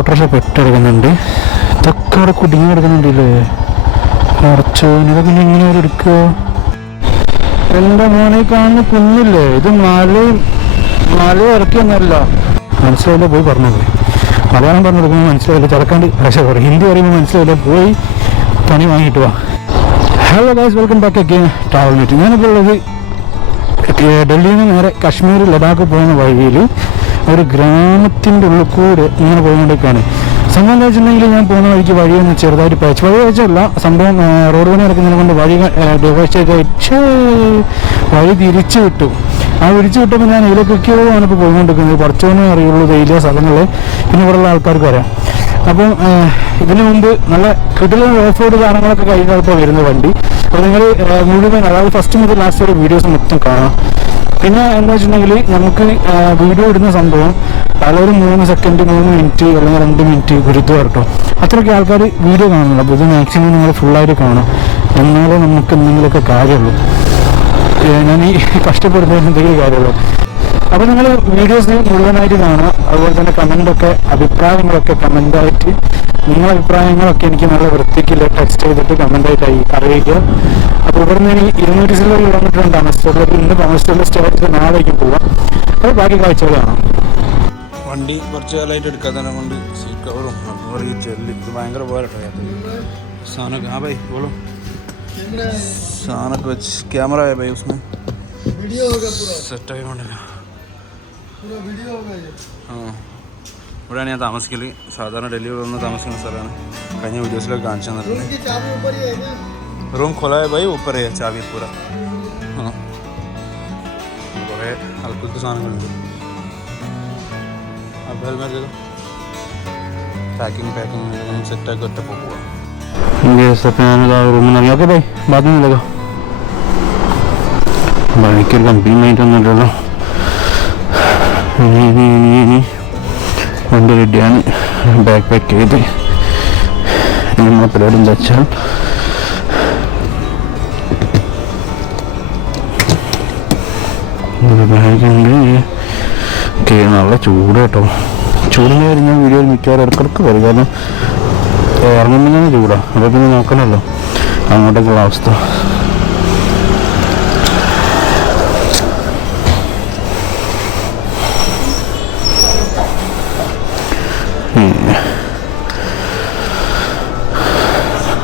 Autorickshaw പെട്ടെടുക്കുന്നുണ്ട്. ഇതൊക്കെ അവിടെ കുടുങ്ങി കിടക്കുന്നുണ്ടല്ലേ. ഇതൊക്കെ ഇങ്ങനെ എടുക്കുക. എൻ്റെ മോനെ കാണുന്ന കുഞ്ഞില്ലേ, ഇത് മല ഇറക്കിയൊന്നല്ല. മനസ്സിലായില്ല, പോയി പറഞ്ഞത് മലയാളം പറഞ്ഞു കൊടുക്കുമ്പോൾ മനസ്സിലായില്ല, ചിലക്കാണ്ട് പറയും. ഹിന്ദി പറയുമ്പോൾ മനസ്സിലായില്ല, പോയി പണി വാങ്ങിയിട്ട് വാ. Hello guys, welcome back again travel meet. ഞാനിപ്പോൾ ഉള്ളത് ഡൽഹിയിൽ നിന്ന് നേരെ കാശ്മീർ ലഡാക്ക് പോകുന്ന വഴിയിൽ ഒരു ഗ്രാമത്തിൻ്റെ ഉള്ളിൽ കൂടെ ഇങ്ങനെ പോയിക്കൊണ്ടിരിക്കുകയാണ്. സംഭവം എന്താ വെച്ചിട്ടുണ്ടെങ്കിൽ, ഞാൻ പോകുന്ന വഴിക്ക് വഴിയൊന്ന് ചെറുതായിട്ട് പയച്ചു. വഴി പയച്ചല്ല, സംഭവം റോഡ് പണി നടക്കുന്നതിനെ കൊണ്ട് വഴി തിരിച്ചു വിട്ടു. ആ തിരിച്ചു വിട്ടപ്പോൾ ഞാൻ ഇതിലേക്കൊക്കെയോ ആണ് ഇപ്പോൾ പോയിക്കൊണ്ടിരിക്കുന്നത്. കുറച്ചൊന്നും അറിയുള്ളൂ വലിയ സ്ഥലങ്ങളിൽ, പിന്നെ ഇവിടെയുള്ള ആൾക്കാർക്ക് അറിയാം. അപ്പം ഇതിനു മുമ്പ് നല്ല കിടിലൻ ഓഫ് റോഡ് സാധനങ്ങളൊക്കെ കഴിഞ്ഞപ്പോൾ വരുന്ന വണ്ടി. അപ്പോൾ നിങ്ങൾ മുഴുവൻ, അതായത് ഫസ്റ്റ് മുതൽ ലാസ്റ്റ് വരെ വീഡിയോസ് മൊത്തം കാണാം. പിന്നെ എന്താ വെച്ചിട്ടുണ്ടെങ്കിൽ, നമുക്ക് വീഡിയോ ഇടുന്ന സംഭവം പലരും 3 സെക്കൻഡ് 3 മിനിറ്റ് അല്ലെങ്കിൽ 2 മിനിറ്റ് ഗുരുത്വം കേട്ടോ, അത്രയൊക്കെ ആൾക്കാർ വീഡിയോ കാണുന്നുള്ളൂ. അപ്പോൾ ഇത് മാക്സിമം നിങ്ങൾ ഫുള്ളായിട്ട് കാണാം, എന്നാലേ നമുക്ക് എന്തെങ്കിലുമൊക്കെ കാര്യമുള്ളൂ. ഞാൻ ഈ കഷ്ടപ്പെടുന്നതിന് എന്തെങ്കിലും കാര്യമുള്ളൂ. അപ്പോൾ നിങ്ങൾ വീഡിയോസ് മുഴുവനായിട്ട് കാണാം. അതുപോലെ തന്നെ കമൻ്റൊക്കെ, അഭിപ്രായങ്ങളൊക്കെ കമൻ്റായിട്ട്, നിങ്ങളുടെ അഭിപ്രായങ്ങളൊക്കെ എനിക്ക് നല്ല വൃത്തിക്കില്ല ടെക്സ്റ്റ് ചെയ്തിട്ട് കമൻ്റായിട്ട് അറിയിക്കുക. അപ്പോൾ ഇവിടെ നിന്ന് 200 കിലോമീറ്റർ ഉണ്ട് അമസ്റ്ററിലേക്ക്. ഇന്ന് അമസ്റ്ററിൽ സ്റ്റേ ചെയ്തിട്ട് നാളേക്കും പോവാം. അപ്പോൾ ബാക്കി കാഴ്ചകൾ കാണാം. വണ്ടി കുറച്ച് കാലമായിട്ട് എടുക്കാത്തതിനെ കൊണ്ട് സീറ്റ് കവറും അതുപോലെ ചെല്ലി ഇത് ഭയങ്കര പോരട്ടോ. സാധനമൊക്കെ ആ ഭാई बोलो സാധനമൊക്കെ വെച്ച് ക്യാമറ है भाई उसमें സെറ്റ് ആയിക്കൊണ്ടില്ല. ആ, ഇവിടെയാണ് ഞാൻ താമസിക്കൽ. സാധാരണ ഡൽഹിയിൽ വന്ന് താമസിക്കുന്ന സ്ഥലമാണ്. കഴിഞ്ഞ വീഡിയോസിലൊക്കെ കാണിച്ചു തന്നിട്ടുണ്ട്. रूम खोला है भाई, ऊपर है चाबी पूरा. हाँ, കുറേ അൽക്കുലത്തെ സാധനങ്ങളുണ്ട്. अब हेलमेट दे दो. पैकिंग एकदम सेट आकर टप हुआ. ये सब का रूम ना ओके भाई, बाद में मिलेगा. ഭയങ്കര കമ്പനിയായിട്ടൊന്നുമില്ലല്ലോ. ഇനി വണ്ടി റെഡിയാണ്. ബാക്ക് പാക്ക് ചെയ്ത് നമ്മളെ പരിപാടി എന്താ വെച്ചാൽ, ബാഗുണ്ട്. നല്ല ചൂട് കേട്ടോ. ചൂടിൻ്റെ കാര്യം ഞാൻ വീഡിയോയിൽ മിക്കവാറും ഇടക്കിടക്ക് പറയും, കാരണം ഇറങ്ങുമ്പോൾ തന്നെ ചൂടാണ്. അപ്പോൾ പിന്നെ നോക്കണമല്ലോ അങ്ങോട്ടേക്കുള്ള അവസ്ഥ.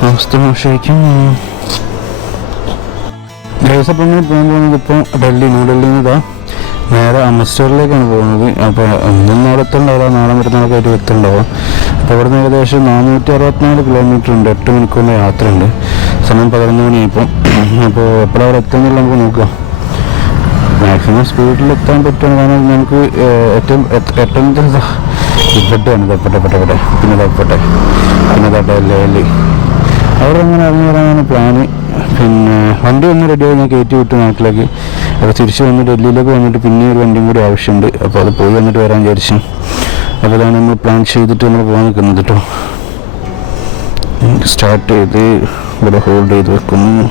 അവസ്ഥ മോശമായിരിക്കും. ദിവസം പോകാൻ പോകുന്നത് ഇപ്പോൾ ന്യൂഡൽഹിയിൽ നിന്ന് ഇതാ നേരെ അമസ്റ്ററിലേക്കാണ് പോകുന്നത്. അപ്പോൾ ഒന്നും അവിടെ എത്തുണ്ടാവില്ല, നാളെ മറ്റന്നാളൊക്കെ ആയിട്ട് എത്തുണ്ടാവും. അപ്പോൾ ഇവിടെ നിന്ന് ഏകദേശം 464 കിലോമീറ്റർ ഉണ്ട്. 8 മണിക്കൂറിൻ്റെ യാത്രയുണ്ട്. സമയം 11 മണിയായിപ്പോൾ. അപ്പോൾ എപ്പോഴാണ് അവിടെ എത്തുന്നില്ല നമുക്ക് നോക്കാം. മാക്സിമം സ്പീഡിൽ എത്താൻ പറ്റുകയാണ്. കാരണം നമുക്ക് ഏറ്റവും ഇവിടെയാണ് പെട്ടെ പിന്നെ തപ്പട്ടെ പിന്നെ ഡൽഹിയിൽ അവിടെ അങ്ങനെ ഇറങ്ങി വരാനാണ് പ്ലാന്. പിന്നെ വണ്ടി ഒന്ന് റെഡിയായി ഞാൻ കയറ്റി വിട്ടു നാട്ടിലേക്ക്. അപ്പോൾ തിരിച്ച് വന്ന് ഡൽഹിയിലേക്ക് വന്നിട്ട് പിന്നെ ഒരു വണ്ടിയും കൂടി ആവശ്യമുണ്ട്. അപ്പോൾ അത് പോയി വന്നിട്ട് വരാൻ വിചാരിച്ചു. അപ്പോൾ അതാണ് നമ്മൾ പ്ലാൻ ചെയ്തിട്ട് നമ്മൾ പോകാൻ നിൽക്കുന്നത് കേട്ടോ. സ്റ്റാർട്ട് ചെയ്ത് ഇവിടെ ഹോൾഡ് ചെയ്ത് വെക്കുന്നു.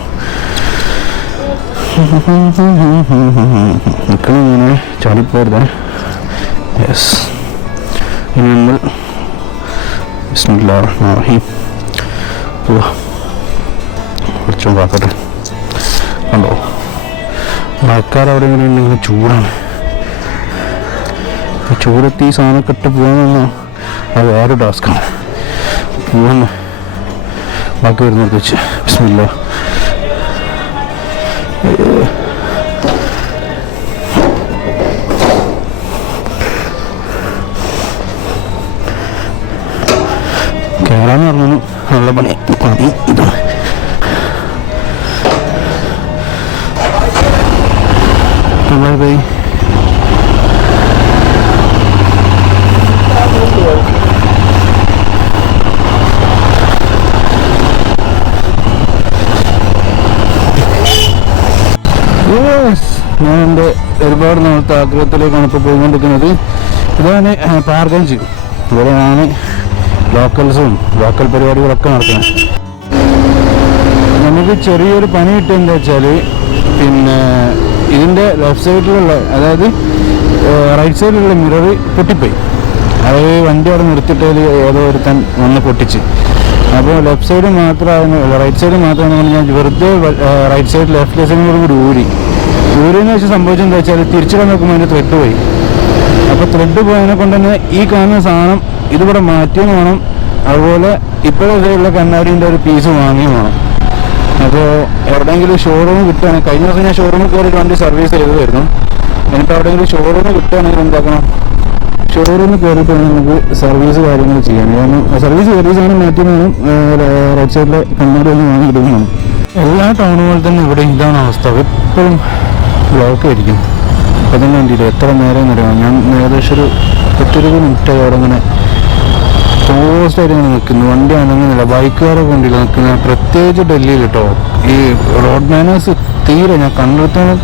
നിൽക്കണം ഇങ്ങനെ ചാടിപ്പോരുതേ. യെസ്, ഇനി നമ്മൾ ബിസ്മില്ലാഹിർ റഹ്മാനിർ റഹീം പോവാ. കുറച്ചും കാക്കട്ടെ. കണ്ടോ മഴക്കാർ അവിടെ ഇങ്ങനെ ഉണ്ടെങ്കിൽ ചൂടാണ്. ചൂടത്ത് ഈ സാധനമൊക്കെ ഇട്ട് പോകാൻ അത് വേറെ ടാസ്ക്കാണ്. പോകാൻ ബാക്കി വരുന്നത് വെച്ച് ബിസ്മില്ലാ. കയറാന്ന് പറഞ്ഞു നല്ല പണി ഇതാണ്. Bye bye. ഞാൻ എൻ്റെ ഒരുപാട് നാളത്തെ ആഗ്രഹത്തിലേക്കാണ് ഇപ്പോൾ പോയിക്കൊണ്ടിരിക്കുന്നത്. ഇതാണ് പാർഗഞ്ച്. ഇവിടെയാണ് ലോക്കൽ പരിപാടികളൊക്കെ നടക്കുന്നത്. നമുക്ക് ചെറിയൊരു പണി കിട്ടുമെന്ന് വെച്ചാൽ, പിന്നെ ഇതിൻ്റെ ലെഫ്റ്റ് സൈഡിലുള്ള, അതായത് റൈറ്റ് സൈഡിലുള്ള മിറർ പൊട്ടിപ്പോയി. അത് വണ്ടി അവിടെ നിർത്തിയിട്ടതിൽ ഏതോ ഒരുത്തൻ വന്ന് പൊട്ടിച്ച്. അപ്പോൾ ലെഫ്റ്റ് സൈഡ് മാത്രമായിരുന്നു, റൈറ്റ് സൈഡ് മാത്രമാണെന്ന് ഞാൻ വെറുതെ റൈറ്റ് സൈഡ് ലെഫ്റ്റ് സൈഡിനോട് കൂടി ഊരിയെന്ന് വെച്ചാൽ സംഭവിച്ചെന്താ വെച്ചാൽ തിരിച്ചിടാൻ നോക്കുമ്പോൾ അതിൻ്റെ ത്രെഡ് പോയി. അപ്പോൾ ത്രെഡ് പോയതിനെ കൊണ്ട് തന്നെ ഈ കാണുന്ന സാധനം ഇതിവിടെ മാറ്റിയും വേണം, അതുപോലെ ഇപ്പോഴത്തെ ഉള്ള കണ്ണാടിൻ്റെ ഒരു പീസ് വാങ്ങിയും വേണം. അപ്പോൾ എവിടെയെങ്കിലും ഷോറൂം കിട്ടുകയാണെങ്കിൽ, കഴിഞ്ഞ ദിവസം ഞാൻ ഷോറൂമിൽ കയറിയിട്ട് വണ്ടി സർവീസ് ചെയ്തതായിരുന്നു. എന്നിട്ട് എവിടെയെങ്കിലും ഷോറൂം കിട്ടുകയാണെങ്കിൽ എന്താക്കണം, ഷോറൂമിൽ കയറിയിട്ട് നമുക്ക് സർവീസ് കാര്യങ്ങൾ ചെയ്യാൻ. കാരണം സർവീസ് സാധനം മാറ്റി വേണം റൈറ്റ് സൈഡിലെ കണ്ണാടി ഒന്ന് വാങ്ങിയിടുന്നതാണ്. എല്ലാ ടൗണുകളിൽ തന്നെ ഇവിടെ ഇതാണ് അവസ്ഥ, എപ്പോഴും ബ്ലോക്ക് ആയിരിക്കും. അപ്പം തന്നെ കണ്ടില്ല എത്ര നേരം അറിയാം. ഞാൻ ഏകദേശം ഒരു 10-20 മിനിറ്റായി അവിടെ ഇങ്ങനെ പോസ്റ്റായിട്ട് ഇങ്ങനെ നിൽക്കുന്നു. വണ്ടി അനങ്ങുന്നില്ല, ബൈക്കുകാരൊക്കെ കണ്ടില്ല നിൽക്കുന്നത്. പ്രത്യേകിച്ച് ഡൽഹിയിൽ കേട്ടോ ഈ റോഡ് മാനേഴ്സ് തീരെ ഞാൻ കണ്ടെടുത്തോളം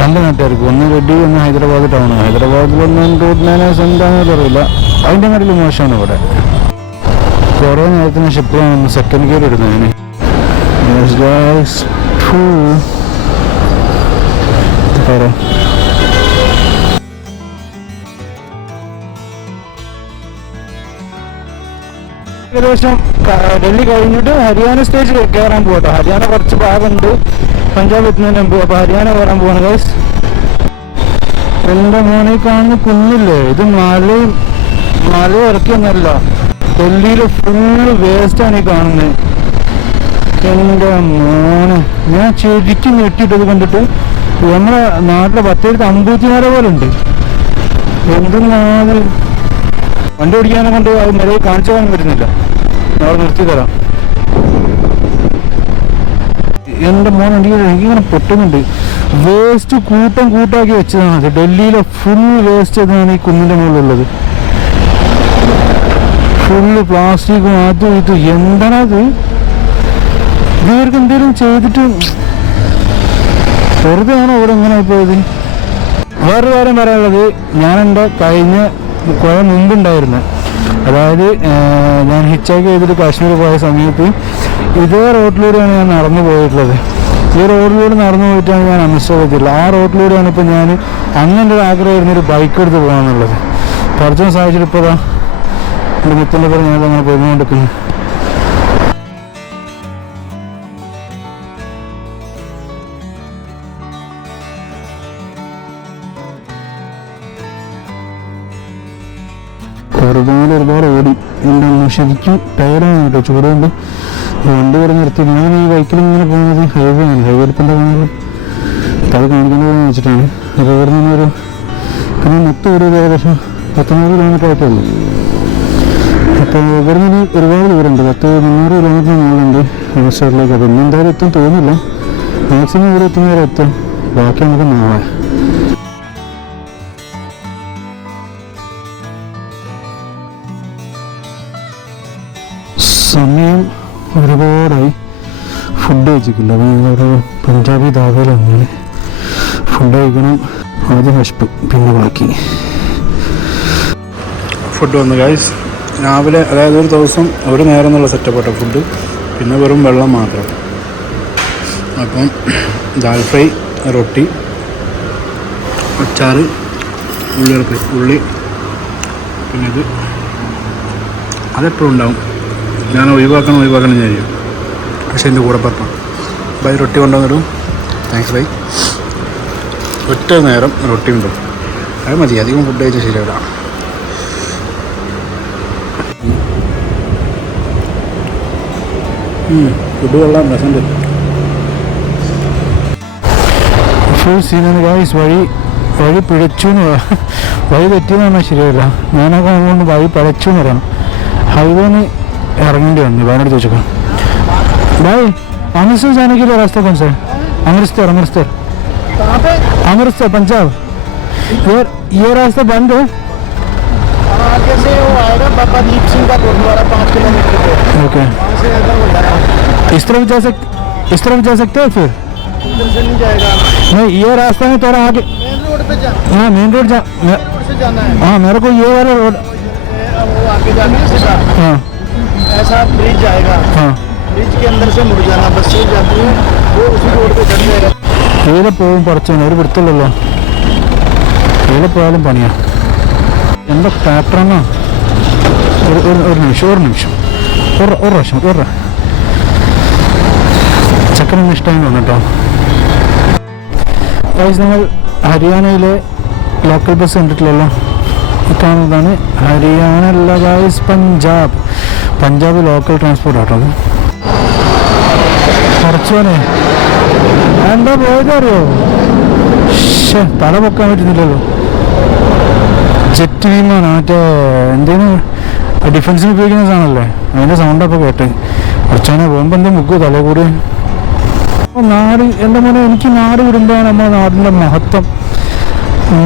രണ്ട് നാട്ടുകാർക്ക്, ഒന്ന് ഡൽഹി ഒന്ന് ഹൈദരാബാദ് ടൗണ്. ഹൈദരാബാദിലൊന്നും റോഡ് മാനേഴ്സ് എന്താണെന്ന് അറിയില്ല, അതിൻ്റെ കാട്ടിൽ മോശമാണ് ഇവിടെ. കുറേ നേരത്തിന് ഷിപ്പിലാണ് സെക്കൻഡ് ഗിയർ ഇടുന്നതിന്. പറയാം ഏകദേശം ഡൽഹി കഴിഞ്ഞിട്ട് ഹരിയാന സ്റ്റേജിൽ കയറാൻ പോകട്ടോ. ഹരിയാന കുറച്ച് ഭാഗമുണ്ട് പഞ്ചാബ് എത്തുന്നതിന് മുമ്പ്. അപ്പോൾ ഹരിയാന കയറാൻ പോവാണ് ഗൈസ്. എൻ്റെ മോനെ കാണുന്ന കുന്നില്ലേ, ഇത് മല ഇറക്കിയൊന്നല്ല, ഡൽഹിയിൽ ഫുള്ള് വേസ്റ്റാണ് ഈ കാണുന്നത്. എൻ്റെ മോനെ ഞാൻ ശരിക്കും ഞെട്ടിട്ടത് കണ്ടിട്ട്. നമ്മളെ നാട്ടിലെ 10 അമ്പൂത്തിമാരെ പോലെ ഉണ്ട്. എന്തുമാതിരി വണ്ടി ഓടിക്കാനെ കൊണ്ട് അത് നിലയിൽ കാണിച്ചു പോകാൻ പറ്റുന്നില്ല. അവിടെ നിർത്തി തരാം. എൻ്റെ മോൻ എനിക്കിങ്ങനെ പൊട്ടുന്നുണ്ട്. വേസ്റ്റ് കൂട്ടാക്കി വെച്ചതാണ് അത്. ഡൽഹിയിലെ ഫുൾ വേസ്റ്റ് ഇതാണ് ഈ കുന്നിൻ്റെ മുകളിലുള്ളത്. ഫുള്ള് പ്ലാസ്റ്റിക്കും അതും ഇതും. എന്താണത്? ഇവർക്ക് എന്തെങ്കിലും ചെയ്തിട്ട് വെറുതെ ആണോ ഇവിടെ എങ്ങനെ പോയത്? വേറൊരു കാര്യം പറയാനുള്ളത്, ഞാൻ എൻ്റെ കഴിഞ്ഞ കുറെ മുമ്പുണ്ടായിരുന്നത്, അതായത് ഞാൻ ഹിച്ചാക്ക് ചെയ്തിട്ട് കാശ്മീർ പോയ സമയത്ത് ഇതേ റോഡിലൂടെയാണ് ഞാൻ നടന്നു പോയിട്ടുള്ളത്. ഈ റോഡിലൂടെ നടന്നു പോയിട്ടാണ് ഞാൻ അമൃത്സർ. ആ റോഡിലൂടെയാണ് ഇപ്പോൾ ഞാൻ അങ്ങനെ ഒരു ആഗ്രഹമായിരുന്നു ഒരു ബൈക്ക് എടുത്ത് പോകാന്നുള്ളത്. കുറച്ചും സാഹചര്യം ഇപ്പോൾ എൻ്റെ മിത്രൻ്റെ പേര് ഞാൻ അങ്ങനെ പോയിക്കൊണ്ടിരിക്കുന്നു. ഒരുപാട് ഓടി. എൻ്റെ ശരിക്കും ടയറാണ് കേട്ടോ, ചൂടുകൊണ്ട് വണ്ടി വരെ നിർത്തി. ഞാൻ ഈ ബൈക്കിൽ ഇങ്ങനെ പോകുന്നത് ഹൈവേ ആണ്, ഹൈവേ എടുത്തിൻ്റെ പോകുന്നത്. അപ്പോൾ അത് കാണിക്കേണ്ടതെന്ന് വെച്ചിട്ടാണ്. അപ്പോൾ ഇവിടെ നിന്നൊരു പിന്നെ മൊത്തം ഒരു ഏകദേശം 19 കിലോമീറ്റർ ആയിട്ടേ ഉള്ളൂ. അപ്പോൾ ഇവിടെ നിന്ന് ഒരുപാട് ദൂരമുണ്ട്, 300 കിലോമീറ്റർ മുകളിലുണ്ട് അമൃത്സറിലേക്ക്. അപ്പോൾ ഇന്ന് എന്തായാലും എത്തും തോന്നില്ല, മാക്സിമം ഇവിടെ എത്തുന്നവരെ എത്തും. ബാക്കി നമുക്ക് നാളെ. സമയം ഒരുപാടായി, ഫുഡ് കഴിച്ചിട്ടില്ല. അപ്പോൾ ഞങ്ങളൊരു പഞ്ചാബി ധാബയിൽ വന്നാണ് ഫുഡ് കഴിക്കണം. ആദ്യം വിശപ്പ്, പിന്നെ ബാക്കി. ഫുഡ് വന്നു ഗൈസ്. രാവിലെ അതായത് ഒരു ദിവസം ഒരു നേരം എന്നുള്ള സെറ്റപ്പെട്ട ഫുഡ്, പിന്നെ വെറും വെള്ളം മാത്രം. അപ്പം ദാൽ ഫ്രൈ, റൊട്ടി, അച്ചാറ്, ഉള്ളി, പിന്നെ ഇത് അതെപ്പോഴും ഉണ്ടാവും. ഞാൻ ഒഴിവാക്കണം വിചാരിക്കും, പക്ഷേ എൻ്റെ കൂടെ പറഞ്ഞു ബൈ റൊട്ടി കൊണ്ടുവന്നിടും. Thanks bye. ഒറ്റ നേരം റൊട്ടി ഉണ്ടോ, അത് മതി. അധികം ഫുഡ് കഴിച്ചാൽ ശരിയാവില്ല. ഫുഡ് കൊള്ളാം, രസമുണ്ട്. ഫുൾ സീനാണ് ഗൈസ്. വഴി പിഴച്ചു എന്ന് വഴി തെറ്റിയെന്ന് പറഞ്ഞാൽ ശരിയല്ല. ഞാനൊക്കെ അതുകൊണ്ട് വഴി പിഴച്ചു എന്ന് പറയണം. ഹൈവേന്ന് ഇറങ്ങേണ്ടി വന്നു. വയനാട് ചോദിച്ചേക്കാം. भाई अमृतसर जाने के लिए रास्ता कौन सा है? अमृतसर पंजाब। ये रास्ता बंद है। आगे से वो आएगा बाबा दीप सिंह का गुरुद्वारा 5 किलोमीटर पे। ओके, वहाँ से इधर हो जाएगा। इस तरफ जा सकते हो फिर? इधर से नहीं जाएगा, नहीं, ये रास्ता है थोड़ा आगे। मेन रोड पे जा, हाँ मेन रोड से जाना है। हाँ मेरे को ये वाला रोड। वो आगे जाना है सीधा। हाँ ऐसा ब्रिज जाएगा, हाँ ब्रिज के अंदर से मुड़ जाना, बस से जाती है वो उसी रोड पे चढ़ जाएगा। ഏത് പോവും കുറച്ചാണ് ഒരു വൃത്തിയുള്ളല്ലോ. ഏത് പോയാലും പണിയാ. എന്താ പാറ്റേണോ ഒരു നിമിഷം ഒരു പ്രാവശ്യം ചക്കരൊന്നും ഇഷ്ടമായി തോന്നുട്ടോ. ഗൈസ്, നിങ്ങൾ ഹരിയാനയിലെ ലോക്കൽ ബസ് കണ്ടിട്ടില്ലല്ലോ. കാണുന്നതാണ് ഹരിയാന അല്ല ഗൈസ്, പഞ്ചാബ് ലോക്കൽ ട്രാൻസ്പോർട്ട് ആട്ടോ അത്. കുറച്ചോനെ എന്താ പോയത് അറിയോ? തല പൊക്കാൻ പറ്റുന്നില്ലല്ലോ. ജെറ്റ് വിമാനം മറ്റേ എന്തേലും ഡിഫൻസിന് ഉപയോഗിക്കുന്ന സാധനമല്ലേ, അതിൻ്റെ സൗണ്ടപ്പോൾ കേട്ട്. കുറച്ചോനെ പോകുമ്പോൾ എന്താ മുക്കു തല കൂടി. നാട് എൻ്റെ മോനെ, എനിക്ക് നാട് വിടുമ്പോഴാണ് നമ്മുടെ നാടിൻ്റെ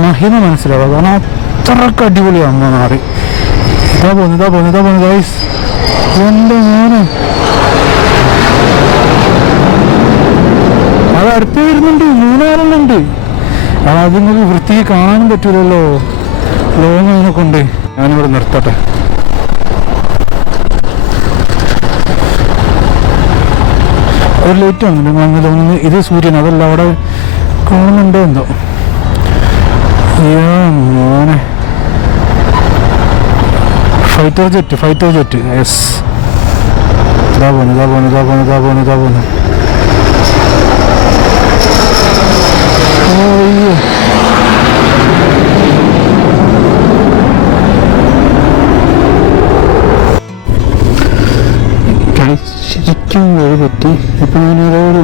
മഹിമ മനസ്സിലാവുക. കാരണം അത്രക്ക് അടിപൊളിയാണ് നമ്മുടെ നാട്. ഇതാ പോകുന്നു ഗൈസ്. എൻ്റെ മോനെ അത് അടുത്ത് വരുന്നുണ്ട്, 3 അത് നിങ്ങൾക്ക് വൃത്തിക്ക് കാണാനും പറ്റൂലല്ലോ ലോങ് അതിനെ കൊണ്ട്. ഞാനിവിടെ നിർത്തട്ടെ. ഒരു ലൈറ്റ് വന്നില്ല നിങ്ങൾ തോന്നുന്നു. ഇത് സൂര്യൻ, അതല്ല അവിടെ കാണുന്നുണ്ടോ എന്തോ. അയ്യോ മോനെ, ഫൈറ്റർ ജെറ്റ്. യെസ്, ഇതാ പോന്നു. അയ്യോ, ശരിക്കും വഴി പറ്റി. ഇപ്പം ഞാനൊരു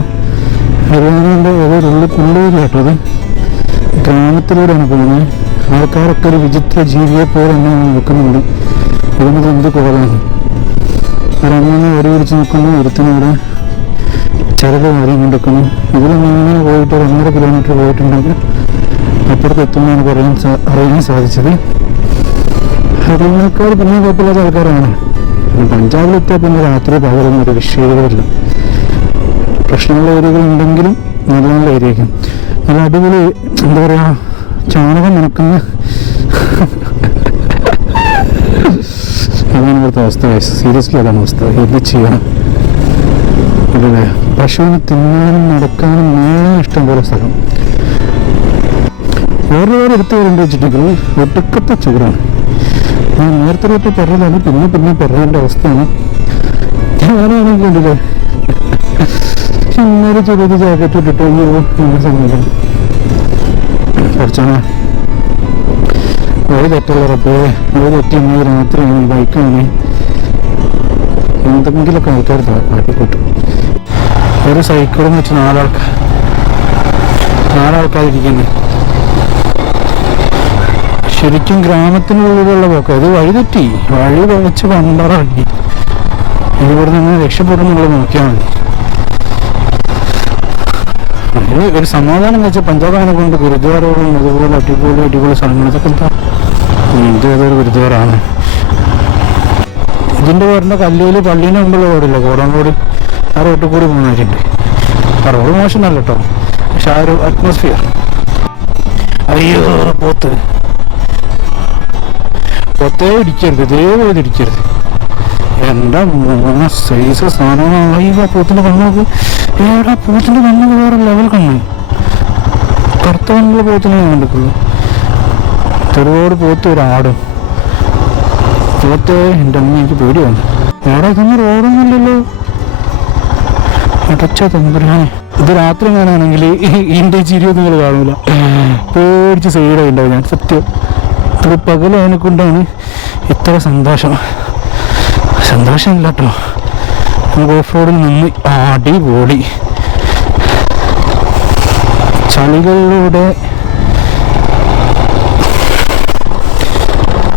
ഉള്ളിൽ കേട്ടത് ഗ്രാമത്തിലൂടെയാണ് പോകുന്നത്. ആൾക്കാരൊക്കെ ഒരു വിചിത്ര ജീവിയെ പോലെ തന്നെ നിൽക്കുന്നുണ്ട്. ഇതിനത് എന്ത് കോലാണ്. ഒരങ്ങനെ വടി പിടിച്ച് നിൽക്കുന്നു, ഒരുത്തിനൂടെ ചരട് മാറി കൊണ്ടിരിക്കുന്നു. ഇതിലങ്ങനെ പോയിട്ട് 1.5 കിലോമീറ്റർ പോയിട്ടുണ്ടെങ്കിൽ അപ്പുറത്ത് എത്തുന്നതാണ് അറിയാൻ സാധിച്ചത്. ഹരിയാനക്കാർ പിന്നെ കുഴപ്പമില്ലാത്ത ആൾക്കാരാണ്. പഞ്ചാബിലെത്തിയാൽ പിന്നെ രാത്രി പകലൊന്നും ഒരു വിഷയമില്ല. പ്രശ്നമുള്ള ഏരിയകളുണ്ടെങ്കിലും നല്ല നല്ല ഏരിയയ്ക്കും നല്ല അടിപൊളി, എന്താ പറയുക, ചാണകം നനക്കുന്ന അതാണ് ഇവിടുത്തെ അവസ്ഥ. സീരിയസ്ലി അതാണ് അവസ്ഥ. എന്ത് ചെയ്യണം അല്ലേ? പശുവിന് തിന്നാനും നടക്കാനും നേരെ ഇഷ്ടം പോലെ സ്ഥലം. വേറെ എടുത്തു വരേണ്ടി വെച്ചിട്ടുണ്ടെങ്കിൽ ഒടുക്കത്തെ ചൂടാണ്. ഞാൻ നേരത്തെ തൊട്ട് പറഞ്ഞതാണ്, പിന്നെ പറയേണ്ട അവസ്ഥയാണ്. ഞാനാണെങ്കിൽ ഉണ്ടല്ലേ ഇന്നൊരു ചെറിയ ജാക്കറ്റ് ഇട്ടിട്ട് എന്നെ സമയം കുറച്ചാണ് വഴി തെറ്റുള്ള റബ്ബേ. വഴി തെറ്റി രാത്രിയാണ്, ബൈക്കാണ്, എന്തെങ്കിലുമൊക്കെ ആൾക്കാർ കാട്ടിക്കൂട്ടും. ഒരു സൈക്കിളെന്ന് വെച്ച് 4 ആൾക്കാരിരിക്കുന്നത്. ശരിക്കും ഗ്രാമത്തിനുള്ളിലുള്ള പോക്ക. ഇത് വഴി തെറ്റി, വഴി വെച്ച് പണ്ടറങ്ങി. ഇവിടെ നിന്ന് രക്ഷപ്പെടുന്നുള്ള നോക്കിയാൽ മതി. അതിന് ഒരു സമാധാനം എന്ന് വെച്ചാൽ പഞ്ചാബിനെ കൊണ്ട് ഗുരുദ്വാരകളും അതുപോലെ അടിപൊളി സ്ഥലങ്ങൾ. ഇതൊക്കെ എന്താ ഏതൊരു ഗുരുദ്വാറാണ്. ഇതിൻ്റെ പേരിൻ്റെ കല്ലിയിൽ പള്ളീൻ്റെ മുമ്പുള്ള റോഡില്ല, കോടോൺകോട്, ആ റോട്ടിൽ കൂടി പോകുന്നവരുണ്ട്. ആ റോഡ് മോശമല്ല കേട്ടോ, പക്ഷെ ആ ഒരു അറ്റ്മോസ്ഫിയർ. അയ്യോ, പൊത്തേ ഇടിക്കരുത്, ദയവായി ഇടിക്കരുത്. എൻ്റെ മൂന്ന് സൈസ് സാധനങ്ങളാണ് ഈ പോത്തിൻ്റെ കണ്ണൊക്കെ. പോത്തിൻ്റെ കണ്ണൊക്കെ വേറെ ലെവൽ കണ്ണ്. കറുത്ത കണ്ണുള്ള പോത്തിനെ ഞാൻ കണ്ടിട്ടുള്ളൂ. ഒരുപാട് പോത്ത്, ഒരാടും പോത്ത്. എൻ്റെ അമ്മ എനിക്ക് പേടിയാണ്. വേറെ ഇതൊന്നും റോഡൊന്നുമില്ലല്ലോ. അടച്ച തമ്പുരാനെ. ഇത് രാത്രി ഞാനാണെങ്കിൽ ഇതിൻ്റെ ചിരിയൊന്നും നിങ്ങൾ കാണൂല. പേടിച്ച് സൈഡായി ഉണ്ടാവും ഞാൻ, സത്യം. അത് പകലതിനെ കൊണ്ടാണ് ഇത്ര സന്തോഷമില്ല കേട്ടോ. നമുക്ക് ഓഫ് റോഡിൽ നിന്ന് അടിപൊളി ചളികളിലൂടെ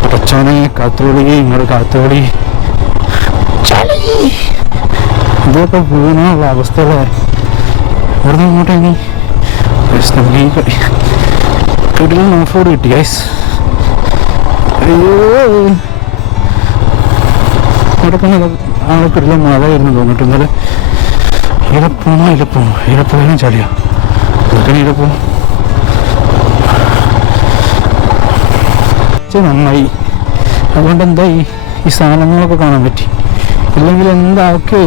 പടച്ചോനെ കാത്തോളി, ഇങ്ങോട്ട് കാത്തോളി. ചളി ഇതൊക്കെ വീണുള്ള അവസ്ഥകളെ ഇവിടെ നിന്ന് ഇങ്ങോട്ടേക്ക് കിടിലൻ ഓഫ് റോഡ് കിട്ടി ഗൈസ്. അയ്യോ, അവിടെ തന്നെ ആൾക്കിടില്ല മഴയായിരുന്നു തോന്നിട്ട്. ഇന്നലെ ഇലപ്പോഴും ചളിയാ. അതൊക്കെ ഇലപ്പോ നന്നായി. അതുകൊണ്ട് എന്തായി ഈ സാധനങ്ങളൊക്കെ കാണാൻ പറ്റി. ഇല്ലെങ്കിൽ എന്താക്കെ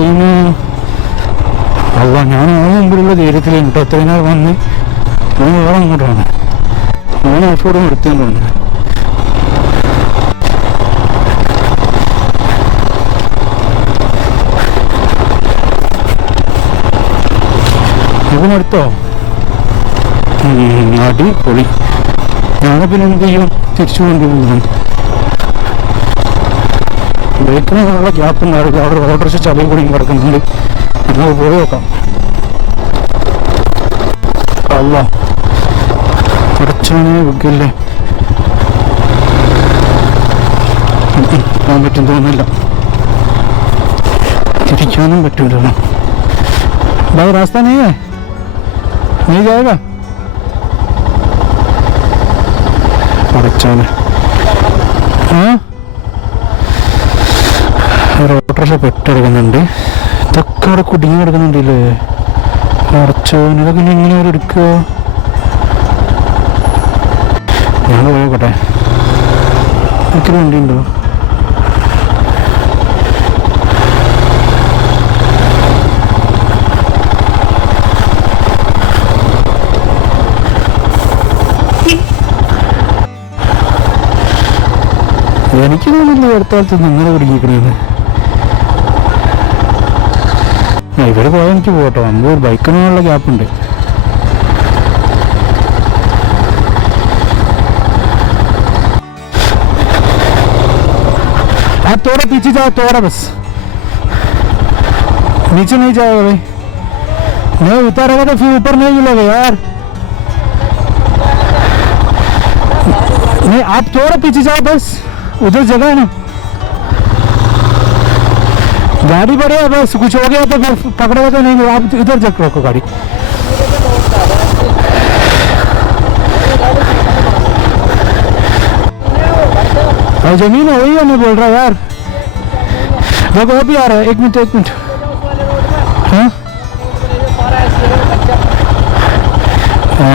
അല്ല. ഞാൻ മുമ്പിലുള്ള ധൈര്യത്തിലാണ് കേട്ടോ അത്രയും നേരം വന്ന്. ഞാൻ വേറെ അങ്ങോട്ട് വന്നു. ഞാൻ ഓഫ് റോഡും എടുത്തേന്ന് തോന്നുന്നു. അതിന് എടുത്തോ? അടിപൊളി. ഞാൻ പിന്നെ എന്ത് ചെയ്യും, തിരിച്ചു കൊണ്ടുപോകുന്നു. ബ്രേക്കിന് നല്ല ഗ്യാപ്പ് ഉണ്ടാവില്ല. അവിടെ ഓട്ടോറിക്ഷ ചളിയും കൂടിയും കിടക്കുന്നുണ്ട്. നമുക്ക് പോയി നോക്കാം. അല്ല കുറച്ചാണ് ബുക്കില്ലേ പോകാൻ പറ്റും തോന്നില്ല. തിരിക്കാനും പറ്റൂലല്ലോ. भाई रास्ता नहीं है, नहीं जाएगा. അടച്ചാണ്. ഓട്ടോറിക്ഷ പെട്ടെടുക്കുന്നുണ്ട്. ഇതൊക്കെ അവിടെ കുടുങ്ങി കിടക്കുന്നുണ്ടല്ലേ. അടച്ചോന് ഇതൊക്കെ എങ്ങനെ അവർ എടുക്കുക? ഞാൻ പോയോട്ടെ. എനിക്ക് വണ്ടി ഉണ്ടോ? എനിക്ക് തോന്നില്ല അടുത്ത കാലത്ത് നിങ്ങളെ കുടുങ്ങിക്കണേന്ന്. ഇവിടെ പോയാൽ എനിക്ക് പോകട്ടോ. നമുക്ക് ഒരു ബൈക്കിനുള്ള ഗ്യാപ്പുണ്ട്. आप थोड़ा पीछे जाओ, थोड़ा बस. नीचे नहीं जाएगा भाई. नहीं उतारेगा तो फिर ऊपर नहीं मिलेगा यार. नहीं आप थोड़ा पीछे जाओ बस. उधर जगह है ना. गाड़ी बढ़े बस. कुछ हो गया तो फिर पकड़ेगा तो नहीं. आप इधर जग रखो गाड़ी. जमीन है वही है. मैं बोल रहा यार. देखो अभी आ रहा है. एक मिनट. हाँ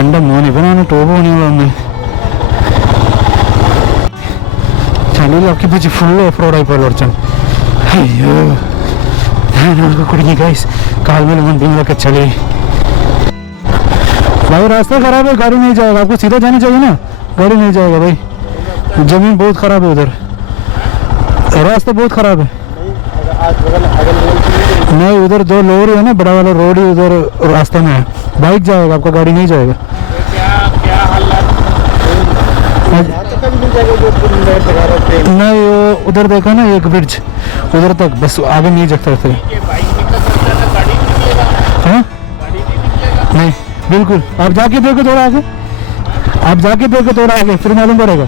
എൻ്റെ മോൻ ഇവനാണ് ടോപ്പ് പണികളൊന്ന്. ചളിയിലൊക്കെ പിടിച്ച് ഫുൾ ഓഫ് റോഡായി പോലെ ഓടിച്ചാണ്. അയ്യോ ഞാനൊക്കെ കുടുങ്ങി ഗൈസ്. കാൽമേലും വണ്ടികളൊക്കെ ചളി. भाई रास्ता खराब है, गाड़ी नहीं जाएगा. आपको सीधा जाना चाहिए ना. गाड़ी नहीं जाएगा भाई. जमीन बहुत खराब है उधर. रास्ता बहुत खराब है. नहीं उधर दो लोरी है ना, बड़ा वाला रोड ही उधर रास्ता में है. बाइक जाएगा आपका, गाड़ी नहीं जाएगा. नहीं वो उधर देखा ना एक ब्रिज, उधर तक बस, आगे नहीं जा सकते. हाँ नहीं बिल्कुल. आप जाके देखो थोड़ा आगे. आप जाके देखो थोड़ा आगे, फिर मालूम पड़ेगा.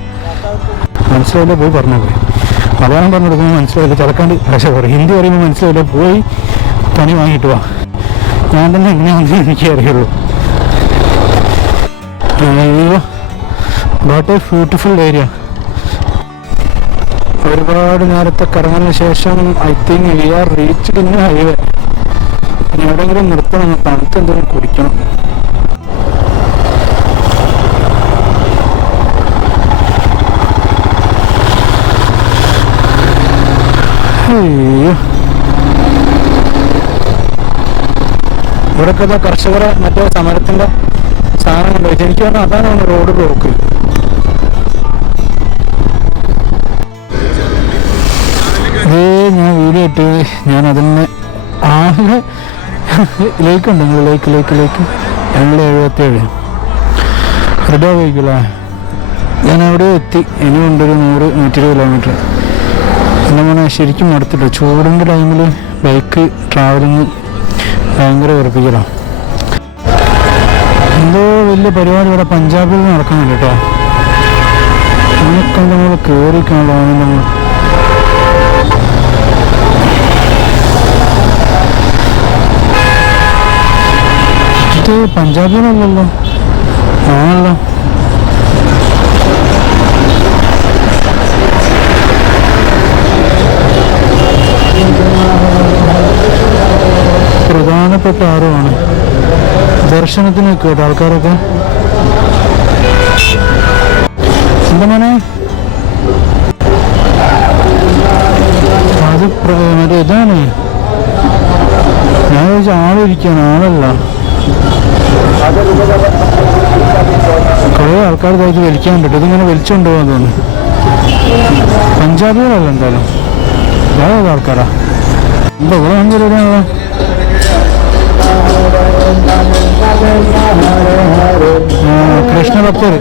മനസ്സിലായില്ല പോയി പറഞ്ഞു പോയി. മലയാളം പറഞ്ഞു കൊടുക്കുമ്പോൾ മനസ്സിലായില്ല. ചിലക്കാണ്ട് ഭാഷ പറയും. ഹിന്ദി പറയുമ്പോൾ മനസ്സിലായില്ല. പോയി പണി വാങ്ങിയിട്ട് പോവാ. ഞാൻ തന്നെ എങ്ങനെയാണെന്ന് എനിക്ക് അറിയുള്ളൂ. അയ്യോ വാട്ട് എ ബ്യൂട്ടിഫുൾ ഏരിയ. ഒരുപാട് നേരത്തെ കറങ്ങുന്ന ശേഷം I think we are reached in highway. ഇനി എവിടെയെങ്കിലും നിർത്തണം. തണുത്ത് എന്തെങ്കിലും കുടിക്കണം. അയ്യോ ഇവിടെയൊക്കെ കർഷകരെ മറ്റേ സമരത്തിന്റെ സാധനം കൊണ്ടുപോയി. എനിക്ക് തോന്നുന്നു അതാണ് റോഡ് ബ്ലോക്ക്. ഞാൻ വീഡിയോ ഇട്ട് ഞാൻ അതിന് ആകെ ലേക്ക് ഉണ്ട്. ലേക്ക് 277 റെഡി ആയിരിക്കില്ലേ. ഞാൻ അവിടെ എത്തി. ഇനിയുണ്ടൊരു 100-120 കിലോമീറ്റർ. എൻ്റെ മോനെ ശരിക്കും മടുത്തില്ല. ചൂടിൻ്റെ ടൈമിൽ ബൈക്ക് ട്രാവലിങ് ഭയങ്കര ഉറപ്പിക്കലാണ്. എന്തോ വലിയ പരിപാടി ഇവിടെ പഞ്ചാബിൽ നടക്കുന്നുണ്ട് കേട്ടോ. അങ്ങനെയൊക്കെ നമ്മൾ കയറിക്കാണല്ലോ. നമ്മൾ ഇത് പഞ്ചാബിലല്ലല്ലോ. ആണല്ലോ. പ്രധാനപ്പെട്ട ആറുമാണ്. ദർശനത്തിന് കേട്ടോ ആൾക്കാരൊക്കെ. എന്താ മോനെ അത് മറ്റേ ഇതാണ്. ഞാൻ ചോദിച്ച ആളിരിക്കാണ്, ആളല്ല. കുറേ ആൾക്കാർ ഇതായിട്ട് വലിക്കാൻ പറ്റും. ഇതിങ്ങനെ വലിച്ചുകൊണ്ട് പോകാൻ തോന്നുന്നു. പഞ്ചാബികളല്ല എന്തായാലും. വേറെ ആൾക്കാരാ. എന്താ ഇവിടെ വന്നിട്ടാണല്ലോ. കൃഷ്ണ ഭക്തർ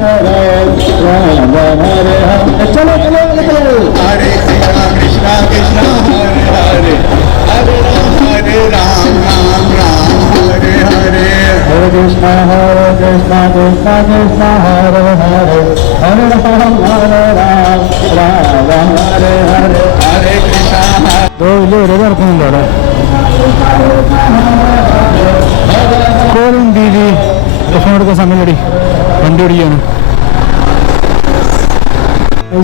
चलो चलो चलो हरे कृष्णा कृष्णा हरे हरे हरे राम राम राम हरे हरे हरे कृष्णा कृष्णा कृष्णा हरे हरे हरे राम राम हरे हरे हरे कृष्णा വലിയ ഒരു നടക്കുന്നുണ്ട് അവിടെ കോലും ദീദി പ്രശ്നം എടുക്കാൻ സമയടി വണ്ടി ഓടിക്കുകയാണ്.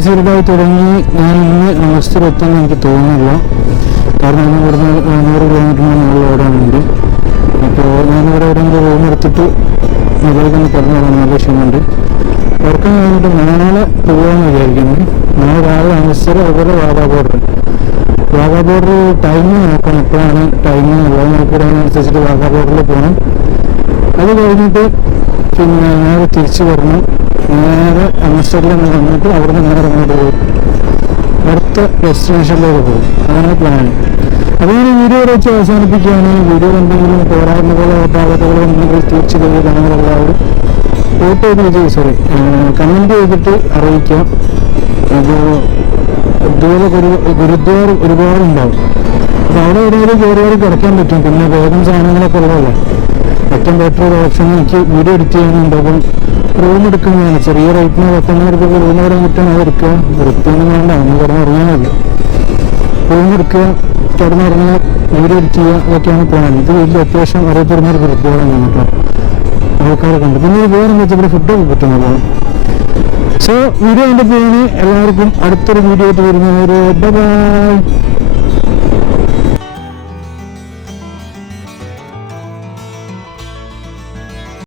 ചെറുതായി തുടങ്ങി ഞാൻ ഇന്ന് മസ്തിൽ എത്തുമെന്ന് എനിക്ക് തോന്നുന്നില്ല. കാരണം ഇന്ന് ഇവിടുന്ന് 100 കിലോമീറ്ററിന് മുകളിൽ ഓടാനുണ്ട്. അപ്പോൾ ഞാനിവിടെ എവിടെയെങ്കിലും റൂം എടുത്തിട്ട് മൊബൈലൊന്ന് പറഞ്ഞു തരാൻ നല്ല ക്ഷമയുണ്ട്. ഉറക്കം കഴിഞ്ഞിട്ട് നാളെ പോകാമെന്ന് വിചാരിക്കുന്നത്. നാളെ രാവിലെ അമൃത്സർ അതുപോലെ വാഗാ ബോർഡർ ടൈം നോക്കണം. എപ്പോഴാണ് ടൈം ഉള്ളത് നോക്കിയിട്ട് അതിനനുസരിച്ചിട്ട് വാഗാ ബോർഡറിൽ പോകണം. അത് കഴിഞ്ഞിട്ട് പിന്നെ നേരെ തിരിച്ചു വരണം. നേരെ അമൃത്സറിൽ നിന്ന് വന്നിട്ട് അവിടുന്ന് നേരെ അങ്ങോട്ട് പോകും. അടുത്ത ഡെസ്റ്റിനേഷനിലേക്ക് പോകും. അതാണ് പ്ലാൻ. അപ്പോൾ ഞാൻ വീഡിയോ വെച്ച് അവസാനിപ്പിക്കുകയാണ്. വീഡിയോ എന്തെങ്കിലും പോരായ്മകളോ ഭാഗത്തുകളോ ഉണ്ടെങ്കിൽ തിരിച്ചു കഴിയുക ജനങ്ങളെല്ലാവരും വോട്ട് ചെയ്ത് കമൻറ്റ് ചെയ്തിട്ട് അറിയിക്കാം. അപ്പോൾ ഇതുപോലെ ഗുരുദ്വാര ഒരുപാടുണ്ടാവും. അപ്പോൾ അവിടെ എവിടെയെങ്കിലും കയറിയാൽ കിടക്കാൻ പറ്റും. പിന്നെ വേഗം സാധനങ്ങളൊക്കെ ഉള്ളതല്ലേ. ഏറ്റവും ബെറ്റർ ഒരു ഓപ്ഷൻ എനിക്ക് വീഡിയോ എഡിറ്റ് ചെയ്യാനുണ്ട്. അപ്പം റൂം എടുക്കുന്നതാണ്. ചെറിയ റേറ്റിന് 1,000 രൂപ റൂം എവിടെ കിട്ടാൻ അത് എടുക്കുക. വൃത്തിയൊന്നും വേണ്ട, ഒന്ന് കിടന്നുറങ്ങിയാൽ മതി. റൂം എടുക്കുക, കിടന്നുറങ്ങുക, വീഡിയോ എഡിറ്റ് ചെയ്യുക, അതൊക്കെയാണ് പ്ലാൻ. ഇത് വലിയ അത്യാവശ്യം അറിയപ്പെടുന്ന ഒരു ഗുരുദ്വാരാണ് കേട്ടോ. ആൾക്കാരൊക്കെ ഉണ്ട്. പിന്നെ വേറെ എന്താ വെച്ചാൽ ഇവിടെ ഫുഡൊക്കെ കിട്ടുന്നത്. സോ വീഡിയോ എൻ്റെ പേര് എല്ലാവർക്കും അടുത്തൊരു വീഡിയോ ആയിട്ട് വരുന്നവർ ബൈ.